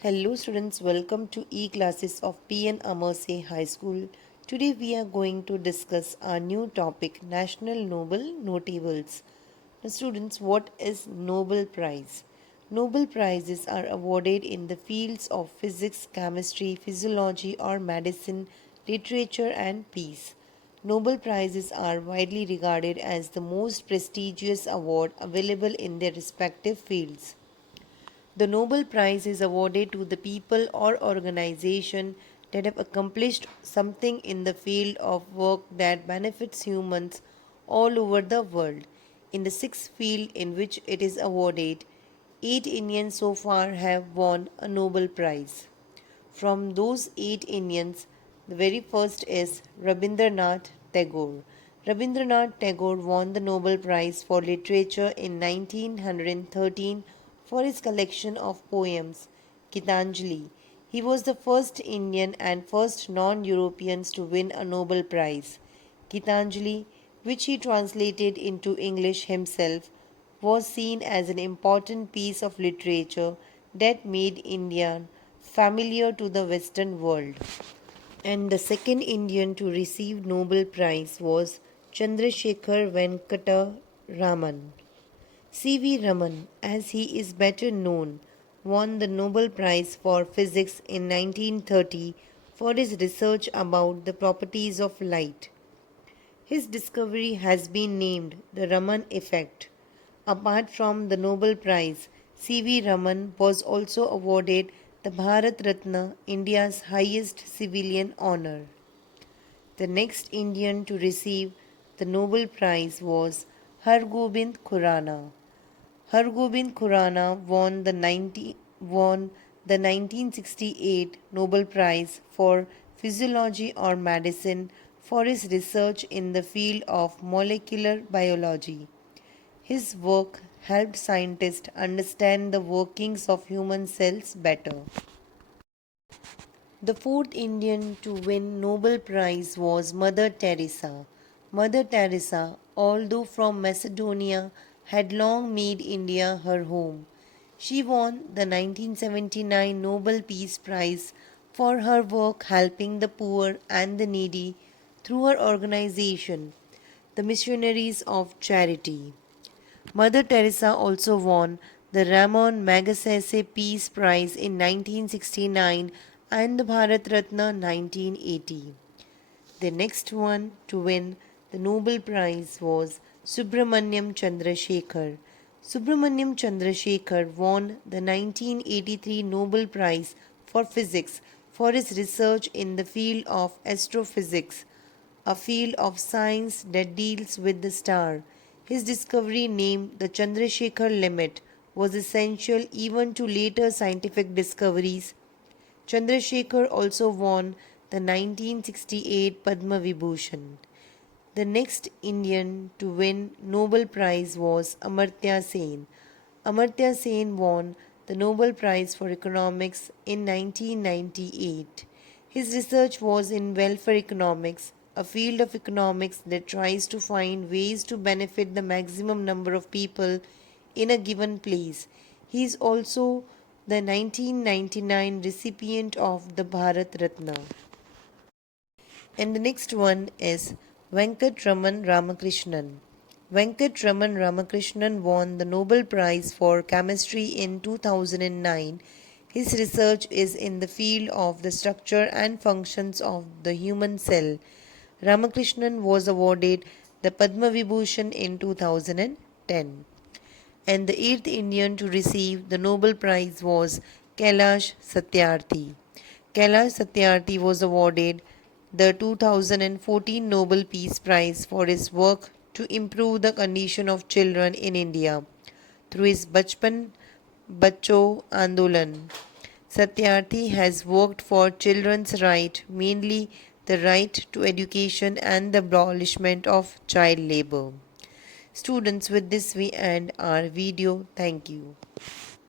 Hello students, welcome to e-classes of PN Amerse High School. Today we are going to discuss our new topic, National Nobel Notables. Now students, what is Nobel Prize? Nobel Prizes are awarded in the fields of physics, chemistry, physiology or medicine, literature and peace. Nobel Prizes are widely regarded as the most prestigious award available in their respective fields. The Nobel Prize is awarded to the people or organization that have accomplished something in the field of work that benefits humans all over the world. In the sixth field in which it is awarded, 8 Indians so far have won a Nobel Prize. From those 8 Indians, the very first is Rabindranath Tagore. Rabindranath Tagore won the Nobel Prize for Literature in 1913 for his collection of poems, Gitanjali. He was the first Indian and first non Europeans to win a Nobel Prize. Gitanjali, which he translated into English himself, was seen as an important piece of literature that made India familiar to the Western world. And the second Indian to receive Nobel Prize was Chandrasekhar Venkata Raman. C.V. Raman, as he is better known, won the Nobel Prize for Physics in 1930 for his research about the properties of light. His discovery has been named the Raman effect. Apart from the Nobel Prize, C.V. Raman was also awarded the Bharat Ratna, India's highest civilian honor. The next Indian to receive the Nobel Prize was Hargobind Khurana. Hargobind Khurana won the 1968 Nobel Prize for Physiology or Medicine for his research in the field of molecular biology. His work helped scientists understand the workings of human cells better. The fourth Indian to win Nobel Prize was Mother Teresa. Mother Teresa, although from Macedonia, had long made India her home. She won the 1979 Nobel Peace Prize for her work helping the poor and the needy through her organization, the Missionaries of Charity. Mother Teresa also won the Ramon Magsaysay Peace Prize in 1969 and the Bharat Ratna 1980. The next one to win the Nobel Prize was Subramaniam Chandrasekhar. Subramaniam Chandrasekhar won the 1983 Nobel Prize for Physics for his research in the field of astrophysics, a field of science that deals with the star. His discovery, named the Chandrasekhar limit, was essential even to later scientific discoveries. Chandrasekhar also won the 1968 Padma Vibhushan. The next Indian to win Nobel Prize was Amartya Sen. Amartya Sen won the Nobel Prize for Economics in 1998. His research was in welfare economics, a field of economics that tries to find ways to benefit the maximum number of people in a given place. He is also the 1999 recipient of the Bharat Ratna. And the next one is Venkat Raman Ramakrishnan. Venkat Raman Ramakrishnan won the Nobel Prize for Chemistry in 2009. His research is in the field of the structure and functions of the human cell. Ramakrishnan was awarded the Padma Vibhushan in 2010. And the eighth Indian to receive the Nobel Prize was Kailash Satyarthi. Kailash Satyarthi was awarded the 2014 Nobel Peace Prize for his work to improve the condition of children in India through his Bachpan Bachcho Andolan. Satyarthi has worked for children's right, mainly the right to education and the abolishment of child labor. Students, with this we end our video. Thank you.